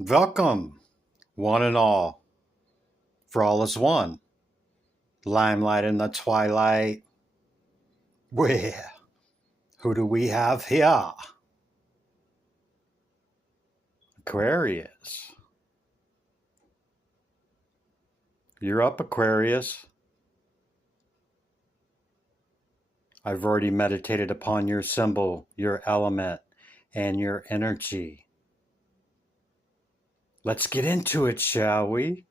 Welcome, one and all, for all is one. Limelight in the twilight. Well, who do we have here? Aquarius. You're up, Aquarius. I've already meditated upon your symbol, your element, and your energy. Let's get into it, shall we?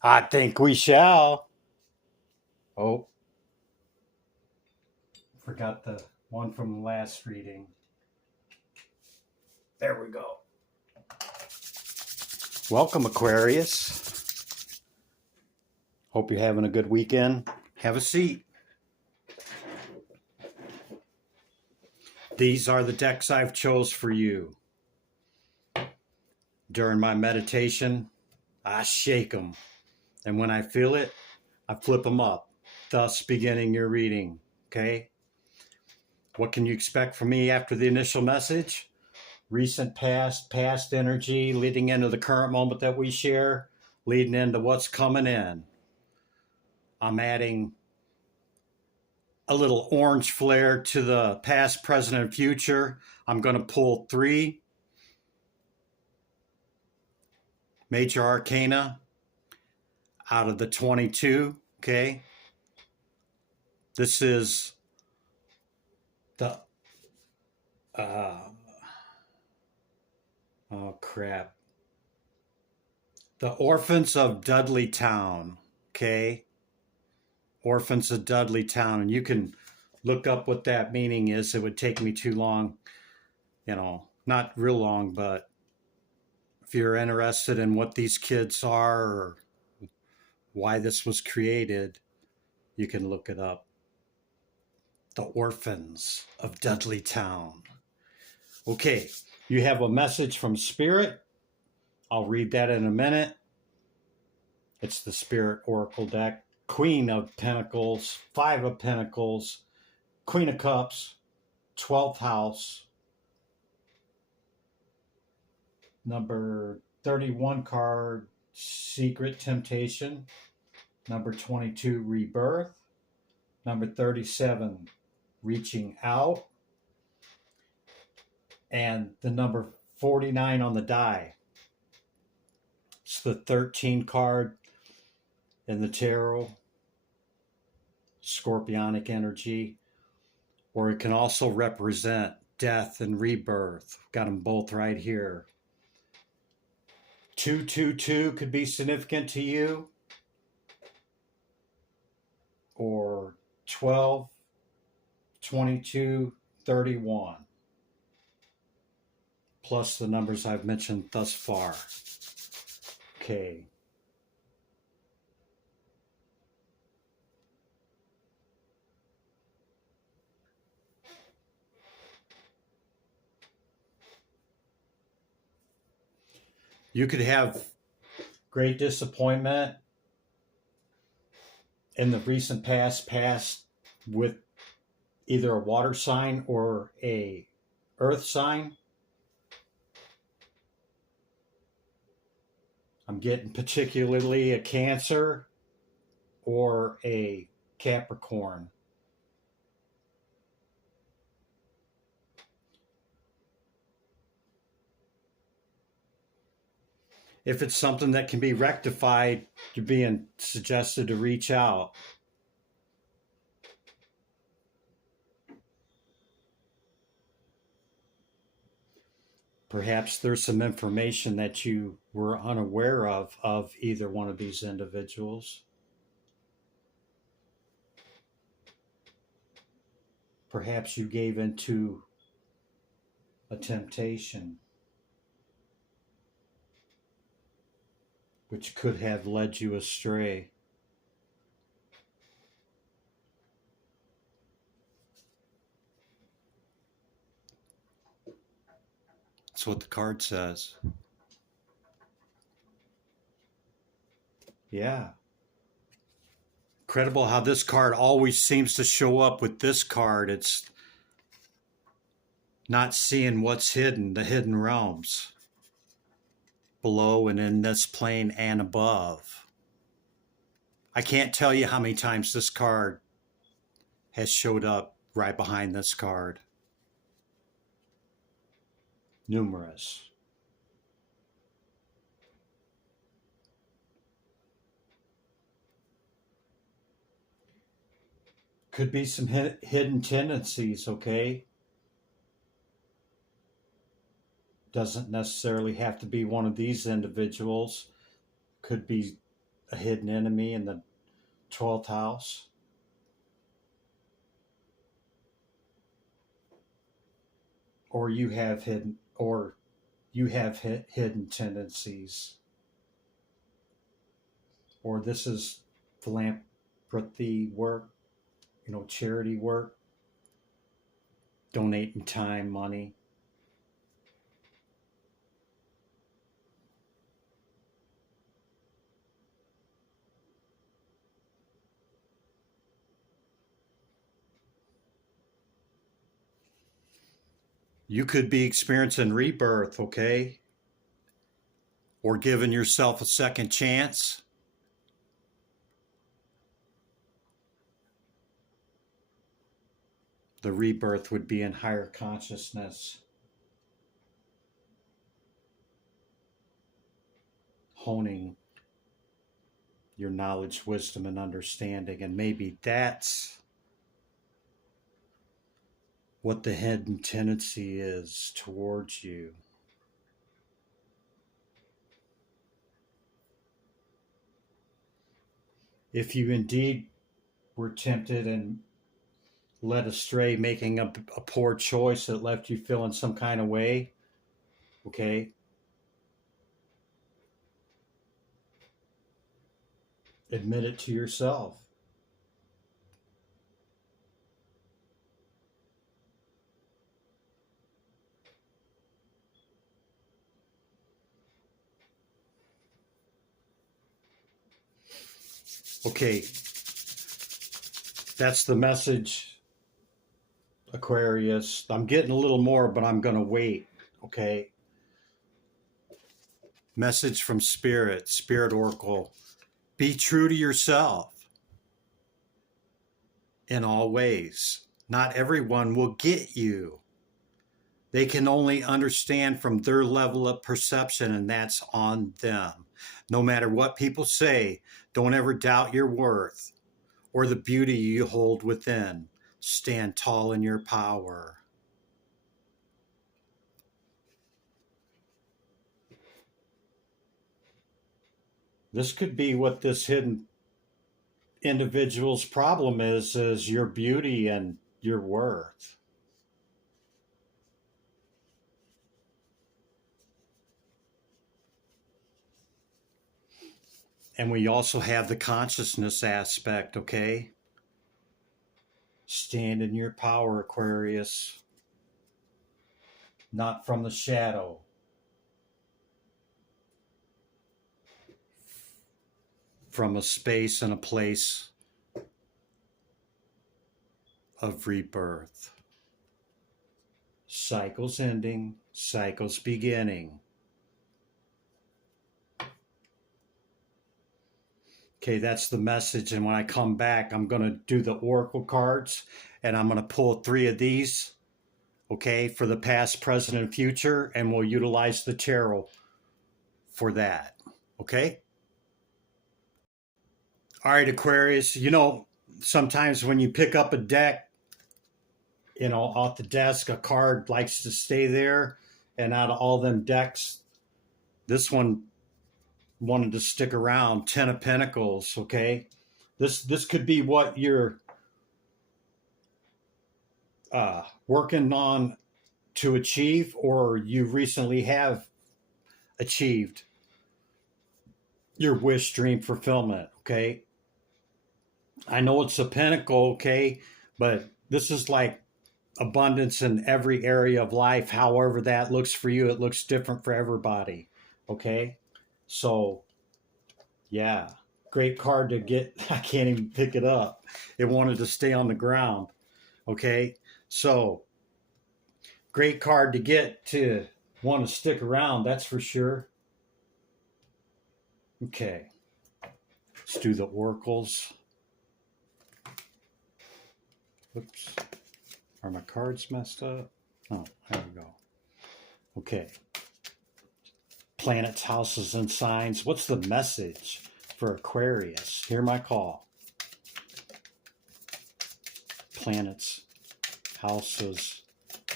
I think we shall. Oh, forgot the one from the last reading. There we go. Welcome, Aquarius. Hope you're having a good weekend. Have a seat. These are the decks I've chose for you. During my meditation, I shake them. And when I feel it, I flip them up, thus beginning your reading. Okay? What can you expect from me after the initial message? Recent past energy, leading into the current moment that we share, leading into what's coming in. I'm adding a little orange flare to the past, present, and future. I'm going to pull 3 major arcana out of the 22, okay? This is the, the Orphans of Dudley Town, okay? Orphans of Dudley Town, and you can look up what that meaning is. It would take me too long, not real long, but if you're interested in what these kids are or why this was created, you can look it up. The Orphans of Dudley Town. Okay, you have a message from Spirit. I'll read that in a minute. It's the Spirit Oracle deck. Queen of Pentacles, 5 of Pentacles, Queen of Cups, 12th house, number 31 card, Secret Temptation, number 22, Rebirth, number 37, Reaching Out, and the number 49 on the die. It's the 13 card in the tarot, Scorpionic energy, or it can also represent death and rebirth. Got them both right here. 222 could be significant to you, or 12, 22, 31, plus the numbers I've mentioned thus far. Okay. You could have great disappointment in the recent past with either a water sign or a earth sign. I'm getting particularly a Cancer or a Capricorn. If it's something that can be rectified, you're being suggested to reach out. Perhaps there's some information that you were unaware of either one of these individuals. Perhaps you gave into a temptation, which could have led you astray. That's what the card says. Yeah. Incredible how this card always seems to show up with this card. It's not seeing what's hidden, the hidden realms. below and in this plane and above. I can't tell you how many times this card has showed up right behind this card. Numerous. Could be some hidden tendencies, okay? Doesn't necessarily have to be one of these individuals. Could be a hidden enemy in the 12th house. Or you have hidden tendencies. Or this is philanthropy work, charity work, donating time, money. You could be experiencing rebirth, okay? Or giving yourself a second chance. The rebirth would be in higher consciousness. Honing your knowledge, wisdom, and understanding. And maybe that's what the hidden tendency is towards you. If you indeed were tempted and led astray, making a poor choice that left you feeling some kind of way, okay? Admit it to yourself. Okay, that's the message, Aquarius. I'm getting a little more, but I'm going to wait, okay? Message from Spirit, Spirit Oracle. Be true to yourself in all ways. Not everyone will get you. They can only understand from their level of perception, and that's on them. No matter what people say, don't ever doubt your worth or the beauty you hold within. Stand tall in your power. This could be what this hidden individual's problem is your beauty and your worth. And we also have the consciousness aspect, okay? Stand in your power, Aquarius. Not from the shadow. From a space and a place of rebirth. Cycles ending, cycles beginning. Okay, that's the message. And when I come back, I'm going to do the oracle cards, and I'm going to pull 3 of these, okay, for the past, present, and future, and we'll utilize the tarot for that, okay? All right, Aquarius, sometimes when you pick up a deck, off the desk, a card likes to stay there, and out of all them decks, this one wanted to stick around. 10 of Pentacles, okay? This could be what you're working on to achieve, or you recently have achieved your wish, dream fulfillment, okay? I know it's a pentacle, okay, but this is like abundance in every area of life. However that looks for you, it looks different for everybody, okay? So, yeah, great card to get. I can't even pick it up. It wanted to stay on the ground, okay? So, great card to get to want to stick around, that's for sure. Okay. Let's do the oracles. Oops. Are my cards messed up? Oh, there we go. Okay. Planets, houses, and signs. What's the message for Aquarius? Hear my call. Planets, houses,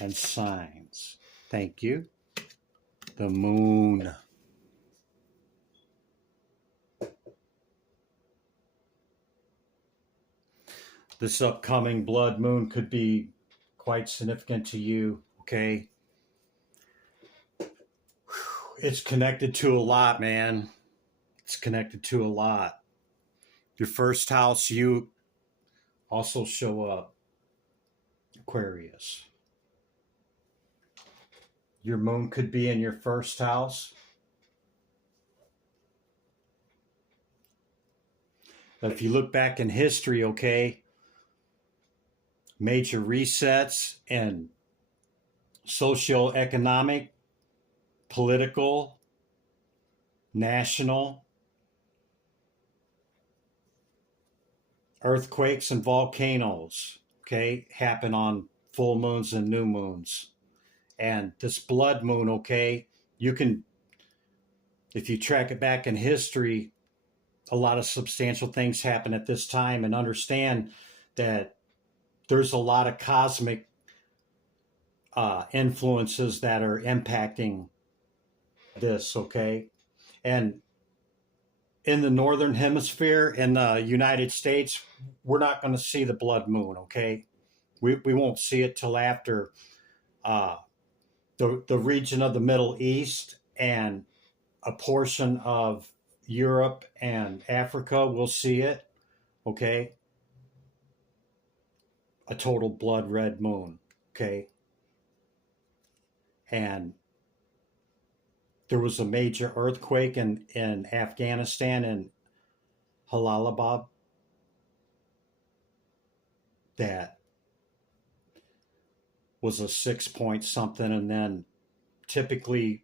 and signs. Thank you. The moon. This upcoming blood moon could be quite significant to you, okay? It's connected to a lot, man. It's connected to a lot. Your first house, you also show up, Aquarius. Your moon could be in your first house. But if you look back in history, okay, major resets and socio-economic, political, national, earthquakes and volcanoes, okay, happen on full moons and new moons. And this blood moon, okay, you can, if you track it back in history, a lot of substantial things happen at this time, and understand that there's a lot of cosmic influences that are impacting this, okay? And in the northern hemisphere, in the United States, we're not going to see the blood moon, okay? We won't see it till after the region of the Middle East and a portion of Europe and Africa will see it, okay? A total blood red moon, okay? And there was a major earthquake in Afghanistan and Jalalabad that was a 6 point something, and then typically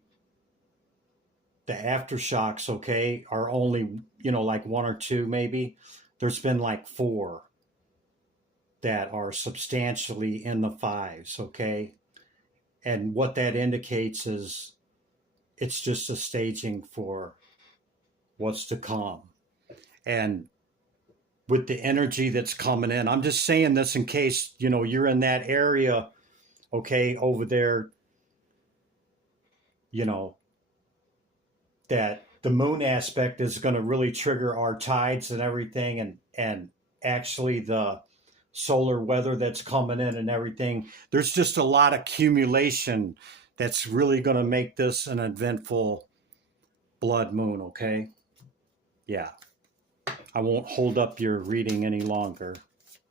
the aftershocks, okay, are only, like one or two maybe. There's been like four that are substantially in the fives, okay? And what that indicates is it's just a staging for what's to come. And with the energy that's coming in, I'm just saying this in case, you're in that area, okay, over there, that the moon aspect is going to really trigger our tides and everything, and actually the solar weather that's coming in and everything. There's just a lot of accumulation that's really going to make this an eventful blood moon, okay? Yeah. I won't hold up your reading any longer.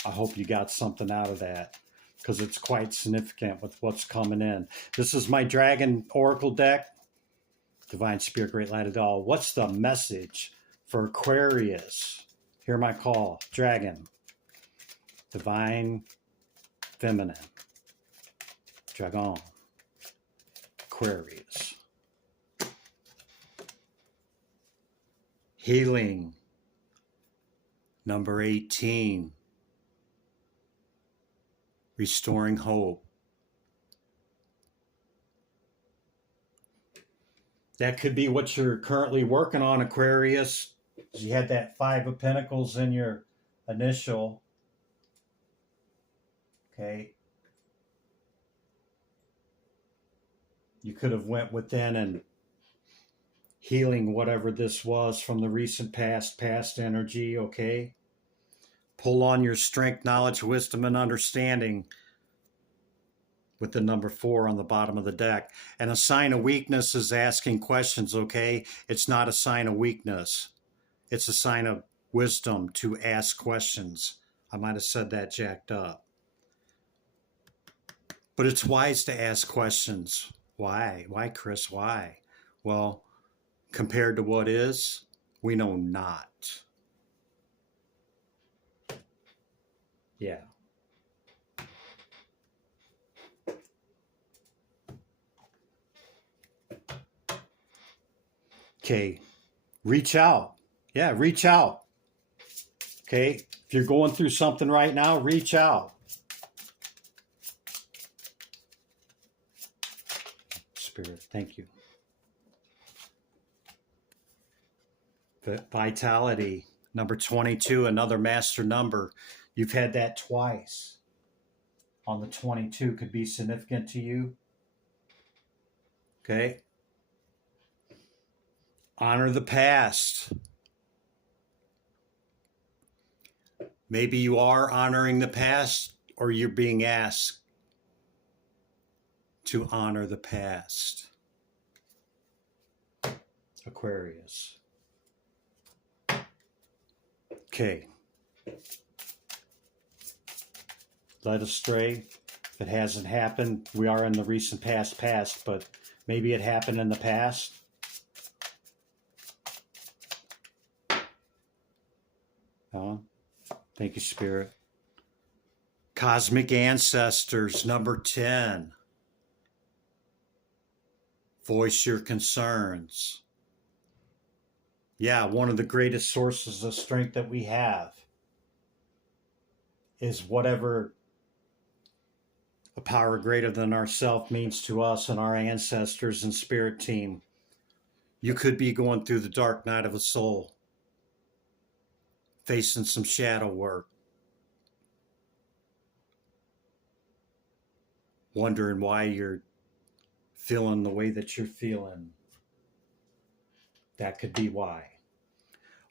I hope you got something out of that, because it's quite significant with what's coming in. This is my Dragon Oracle deck. Divine Spirit, Great Light of All. What's the message for Aquarius? Hear my call. Dragon. Divine Feminine. Dragon. Aquarius. Healing. Number 18. Restoring hope. That could be what you're currently working on, Aquarius. You had that Five of Pentacles in your initial. Okay. You could have went within and healing whatever this was from the recent past energy, okay? Pull on your strength, knowledge, wisdom, and understanding with the number 4 on the bottom of the deck. And a sign of weakness is asking questions, okay? It's not a sign of weakness. It's a sign of wisdom to ask questions. I might have said that jacked up. But it's wise to ask questions. Why? Why, Chris? Why? Well, compared to what is, we know not. Yeah. Okay. Reach out. Yeah, reach out. Okay? If you're going through something right now, reach out. Spirit, thank you. Vitality, number 22, another master number. You've had that twice. On the 22 could be significant to you. Okay? Honor the past. Maybe you are honoring the past, or you're being asked to honor the past. Aquarius. Okay. Led astray. If it hasn't happened, we are in the recent past, but maybe it happened in the past. Thank you, Spirit. Cosmic ancestors, number 10. Voice your concerns. Yeah, one of the greatest sources of strength that we have is whatever a power greater than ourself means to us and our ancestors and spirit team. You could be going through the dark night of a soul, facing some shadow work, wondering why you're feeling the way that you're feeling. That could be why.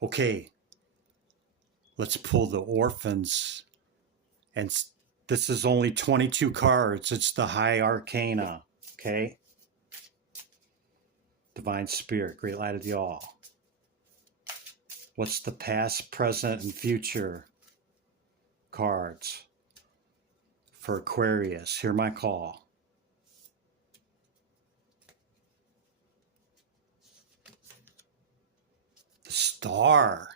Okay, let's pull the orphans. And this is only 22 cards. It's the High Arcana. Okay? Divine Spirit, Great Light of the All. What's the past, present, and future cards for Aquarius? Hear my call. The Star.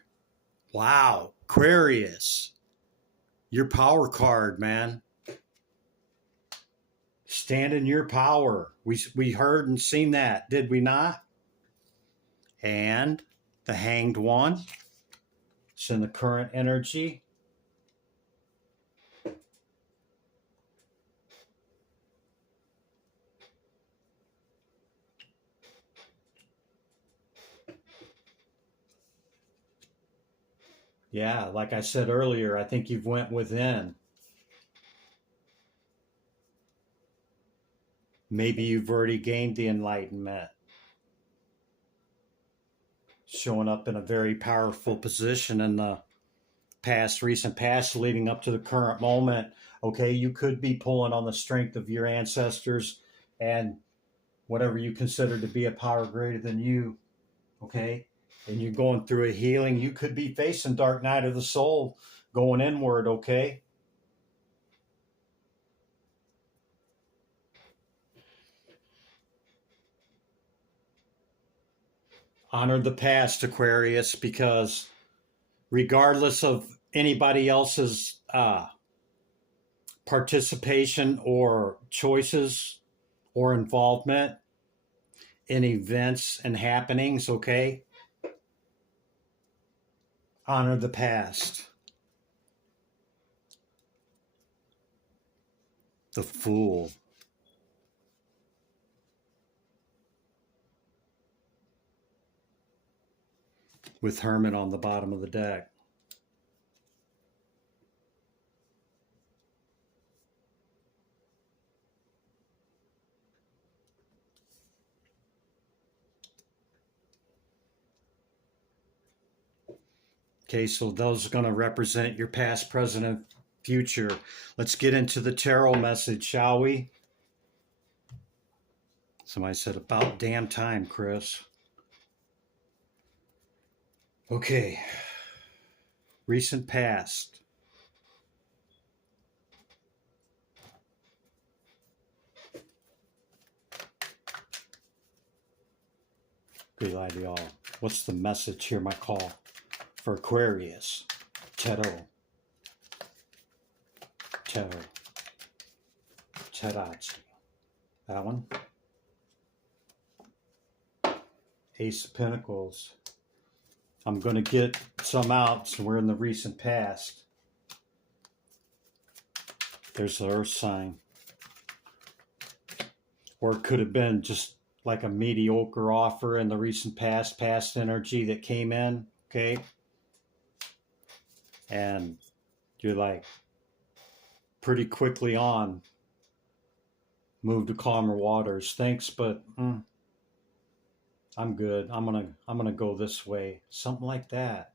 Wow. Aquarius. Your power card, man. Stand in your power. We heard and seen that, did we not? And the Hanged One. It's in the current energy. Yeah, like I said earlier, I think you've went within. Maybe you've already gained the enlightenment. Showing up in a very powerful position in the past, recent past, leading up to the current moment. Okay, you could be pulling on the strength of your ancestors and whatever you consider to be a power greater than you. Okay, and you're going through a healing. You could be facing dark night of the soul, going inward. Okay. Honor the past, Aquarius, because regardless of anybody else's participation or choices or involvement in events and happenings, okay? Honor the past. The Fool. With Hermit on the bottom of the deck. Okay, so those are going to represent your past, present, and future. Let's get into the tarot message, shall we? Somebody said, about damn time, Chris. Okay. Recent past. Good idea, all. What's the message? Hear my call for Aquarius. Tarot. Tarot. Tarachi. That one. Ace of Pentacles. I'm going to get some out, so we're in the recent past. There's the earth sign. Or it could have been just like a mediocre offer in the recent past energy that came in, okay? And you're like pretty quickly on, move to calmer waters. Thanks, but I'm good. I'm gonna go this way. Something like that.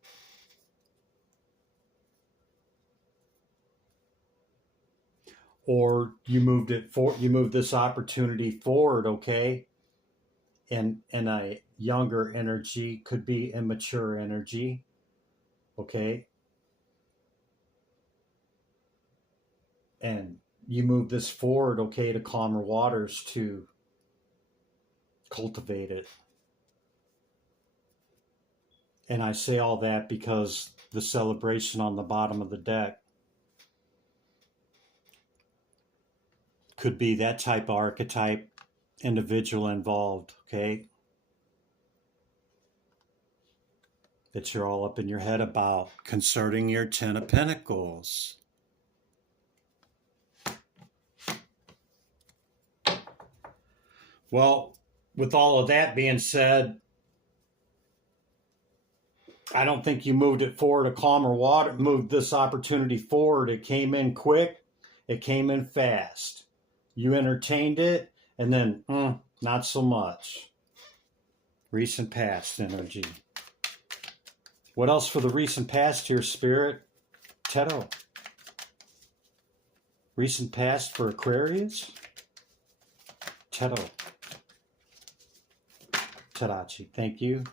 Or you moved this opportunity forward, okay? And a younger energy, could be immature energy, okay? And you move this forward, okay, to calmer waters to cultivate it. And I say all that because the celebration on the bottom of the deck could be that type of archetype individual involved, okay? That you're all up in your head about concerning your Ten of Pentacles. Well, with all of that being said, I don't think you moved it forward to calmer water, moved this opportunity forward. It came in quick. It came in fast. You entertained it, and then not so much. Recent past energy. What else for the recent past here, Spirit? Tarot. Recent past for Aquarius? Tarot. Tarachi, thank you.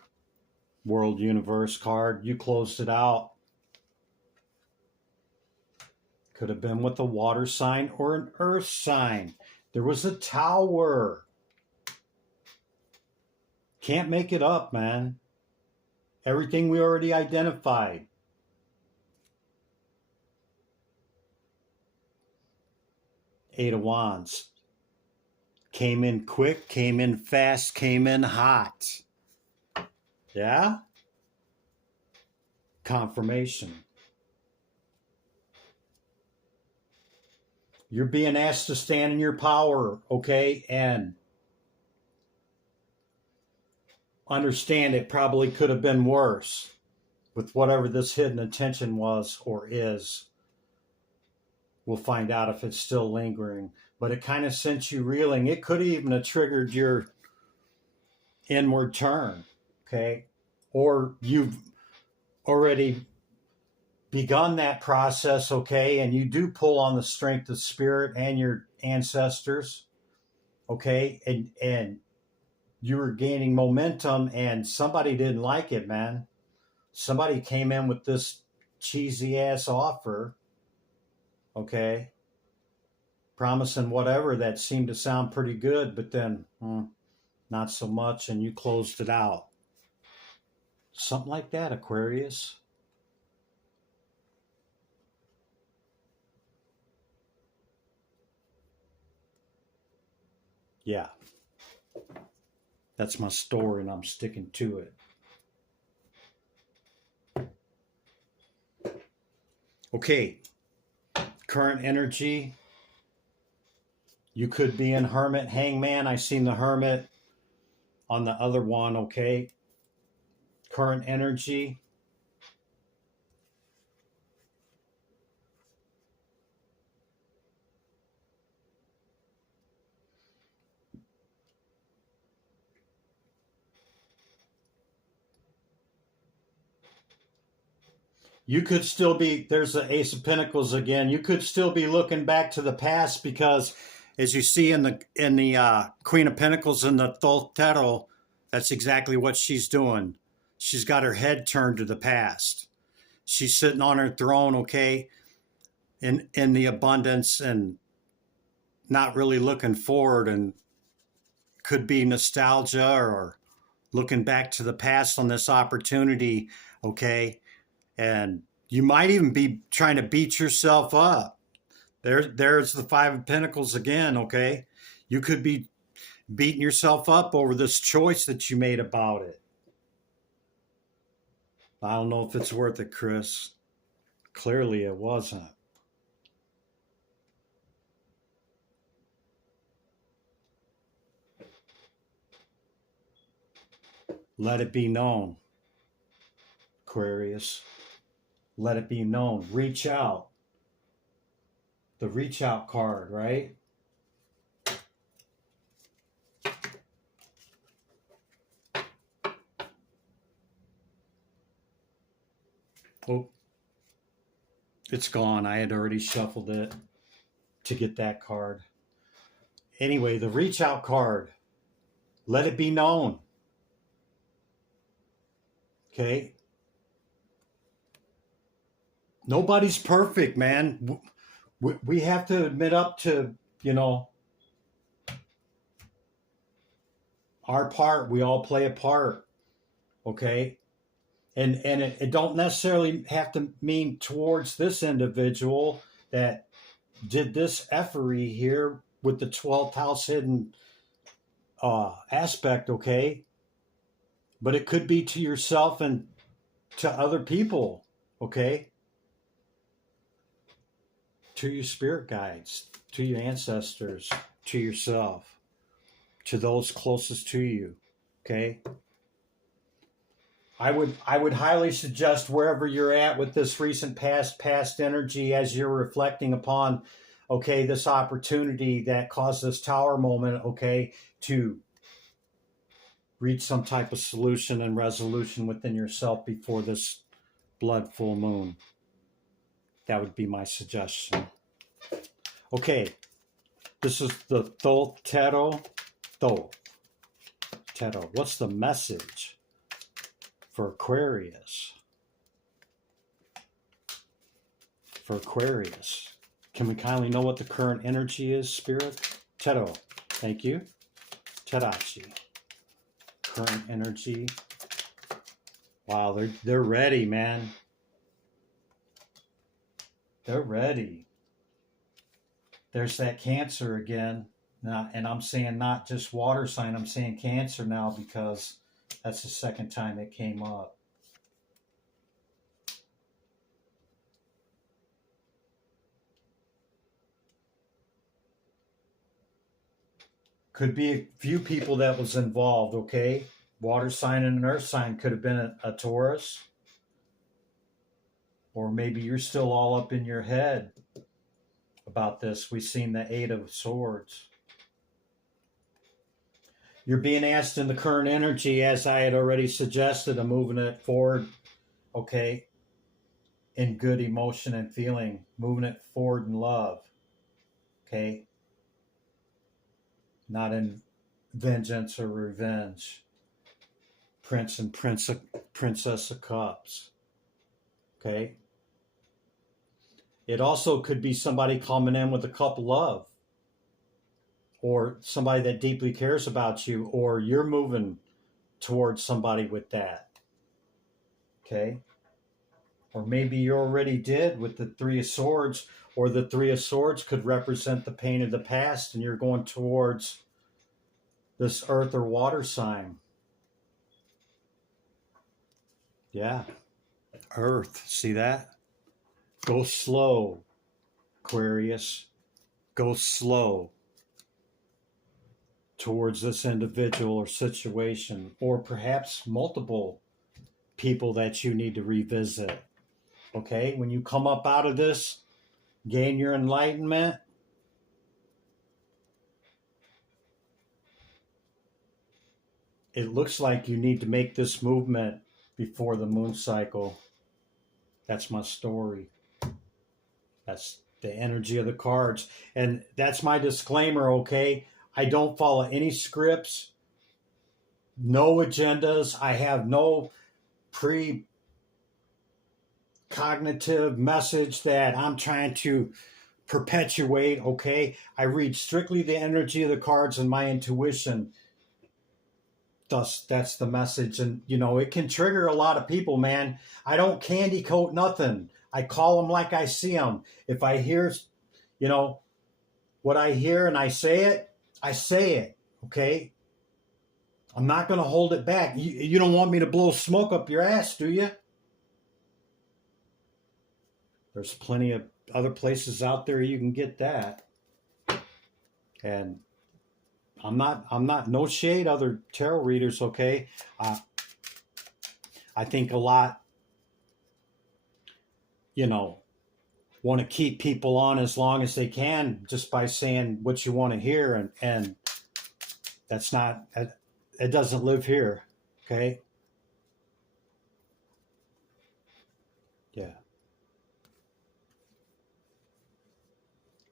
World Universe card. You closed it out. Could have been with a water sign or an earth sign. There was a tower. Can't make it up, man. Everything we already identified. Eight of Wands. Came in quick, came in fast, came in hot. Yeah? Confirmation. You're being asked to stand in your power, okay? And understand it probably could have been worse with whatever this hidden intention was or is. We'll find out if it's still lingering. But it kind of sent you reeling. It could even have triggered your inward turn, okay? Or you've already begun that process, okay? And you do pull on the strength of spirit and your ancestors, okay? And you were gaining momentum and somebody didn't like it, man. Somebody came in with this cheesy ass offer, okay? Promising whatever that seemed to sound pretty good, but then not so much, and you closed it out. Something like that, Aquarius. Yeah. That's my story, and I'm sticking to it. Okay. Current energy. You could be in Hermit, Hangman. I seen the Hermit on the other one, okay? Current energy. You could still be, there's the Ace of Pentacles again. You could still be looking back to the past because as you see in the Queen of Pentacles in the Thoth Tarot, that's exactly what she's doing. She's got her head turned to the past. She's sitting on her throne, okay, in the abundance and not really looking forward, and could be nostalgia or looking back to the past on this opportunity, okay? And you might even be trying to beat yourself up. There's the Five of Pentacles again, okay? You could be beating yourself up over this choice that you made about it. I don't know if it's worth it, Chris. Clearly it wasn't. Let it be known, Aquarius. Let it be known. Reach out. The reach out card, right? Oh, it's gone. I had already shuffled it to get that card. Anyway, the reach out card. Let it be known. Okay? Nobody's perfect, man. We have to admit up to, our part. We all play a part. Okay? And it don't necessarily have to mean towards this individual that did this effery here with the 12th house hidden aspect, okay? But it could be to yourself and to other people, okay? To your spirit guides, to your ancestors, to yourself, to those closest to you, okay? I would highly suggest wherever you're at with this recent past energy as you're reflecting upon, okay, this opportunity that caused this tower moment, okay, to reach some type of solution and resolution within yourself before this blood full moon. That would be my suggestion. Okay, this is the Thoth Tarot. What's the message for Aquarius? For Aquarius. Can we kindly know what the current energy is, Spirit? Tarot. Thank you. Tarachi. Current energy. Wow, they're ready, man. They're ready. There's that Cancer again. Now, and I'm saying not just water sign, I'm saying Cancer now because that's the second time it came up. Could be a few people that was involved, okay? Water sign and an earth sign could have been a Taurus. Or maybe you're still all up in your head about this. We've seen the Eight of Swords. You're being asked in the current energy, as I had already suggested, of moving it forward, okay, in good emotion and feeling, moving it forward in love, okay, not in vengeance or revenge. Prince and Princess of Cups, okay. It also could be somebody coming in with a cup of love, or somebody that deeply cares about you, or you're moving towards somebody with that, okay? Or maybe you already did with the Three of Swords, or the Three of Swords could represent the pain of the past, and you're going towards this earth or water sign. Yeah, earth, see that? Go slow, Aquarius. Go slow towards this individual or situation, or perhaps multiple people that you need to revisit. Okay, when you come up out of this, gain your enlightenment, it looks like you need to make this movement before the moon cycle. That's my story. That's the energy of the cards. And that's my disclaimer, okay? I don't follow any scripts, no agendas. I have no pre-cognitive message that I'm trying to perpetuate, okay? I read strictly the energy of the cards and my intuition. Thus, that's the message. And, it can trigger a lot of people, man. I don't candy coat nothing. I call them like I see them. If I hear, what I hear and I say it, okay? I'm not going to hold it back. You don't want me to blow smoke up your ass, do you? There's plenty of other places out there you can get that. And I'm not no shade other tarot readers, okay? I think a lot, want to keep people on as long as they can just by saying what you want to hear, and that's not, it doesn't live here, okay? Yeah.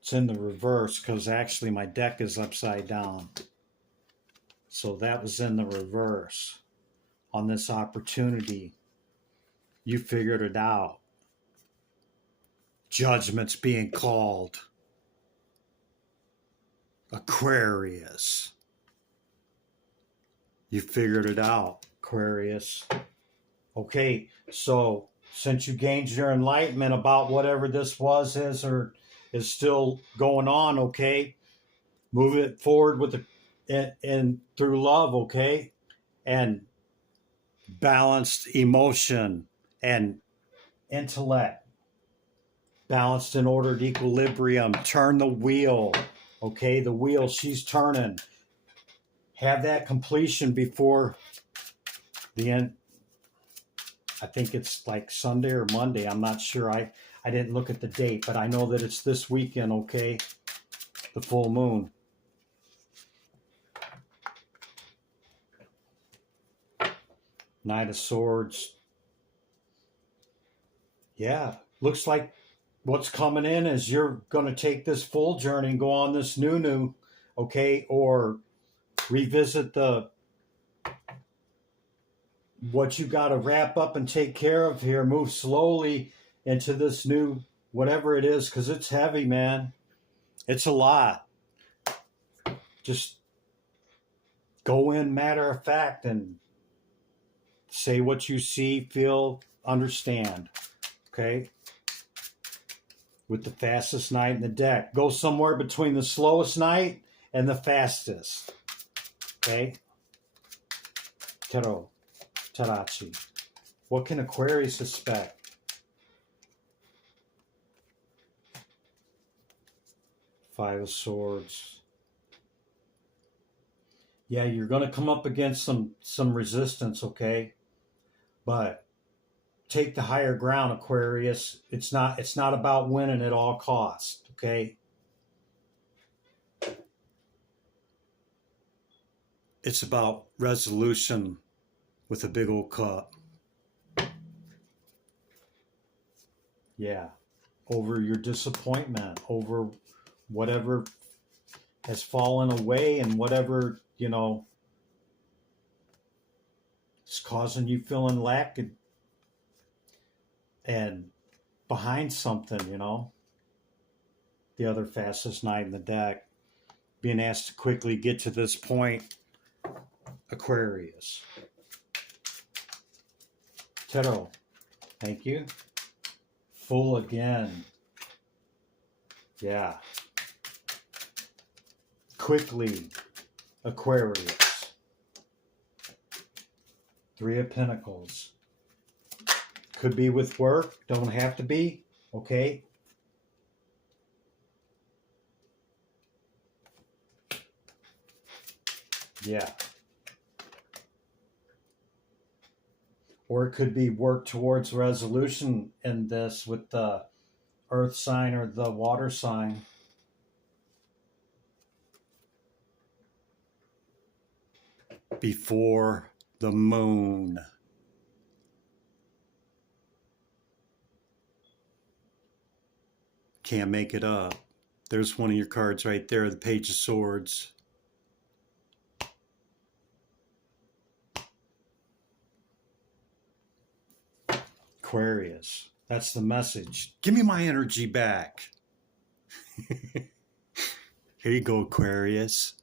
It's in the reverse because actually my deck is upside down. So that was in the reverse. On this opportunity, you figured it out. Judgment's being called. Aquarius. You figured it out, Aquarius. Okay, so since you gained your enlightenment about whatever this was, is, or is still going on, okay, move it forward with and through love, okay, and balanced emotion and intellect, balanced and ordered equilibrium. Turn the wheel, okay, the wheel she's turning. Have that completion before the end. I think it's like Sunday or Monday. I'm not sure. I didn't look at the date, but I know that it's this weekend, okay? The full moon. Knight of Swords. Yeah, looks like what's coming in is you're going to take this full journey and go on this new, okay? Or revisit what you got to wrap up and take care of here. Move slowly into this new, whatever it is, because it's heavy, man. It's a lot. Just go in matter of fact and say what you see, feel, understand. Okay? With the fastest knight in the deck. Go somewhere between the slowest knight and the fastest. Okay? Tarot. Tarachi. What can Aquarius expect? Five of Swords. Yeah, you're going to come up against some resistance, okay? But take the higher ground, Aquarius. It's not about winning at all costs, okay? It's about resolution with a big old cup. Yeah. Over your disappointment, over whatever has fallen away and whatever, it's causing you feeling lack and behind something, The other fastest knight in the deck, being asked to quickly get to this point, Aquarius. Tarot, thank you. Full again. Yeah. Quickly, Aquarius. Three of Pentacles. Could be with work, don't have to be, okay? Yeah. Or it could be work towards resolution in this with the earth sign or the water sign. Before the moon. Can't make it up. There's one of your cards right there, the Page of Swords. Aquarius. That's the message. Give me my energy back. Here you go, Aquarius.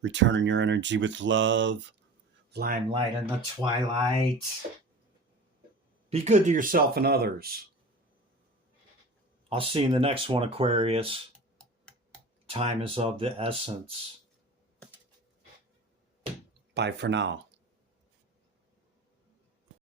Returning your energy with love. Limelight in the twilight. Be good to yourself and others. I'll see you in the next one, Aquarius. Time is of the essence. Bye for now.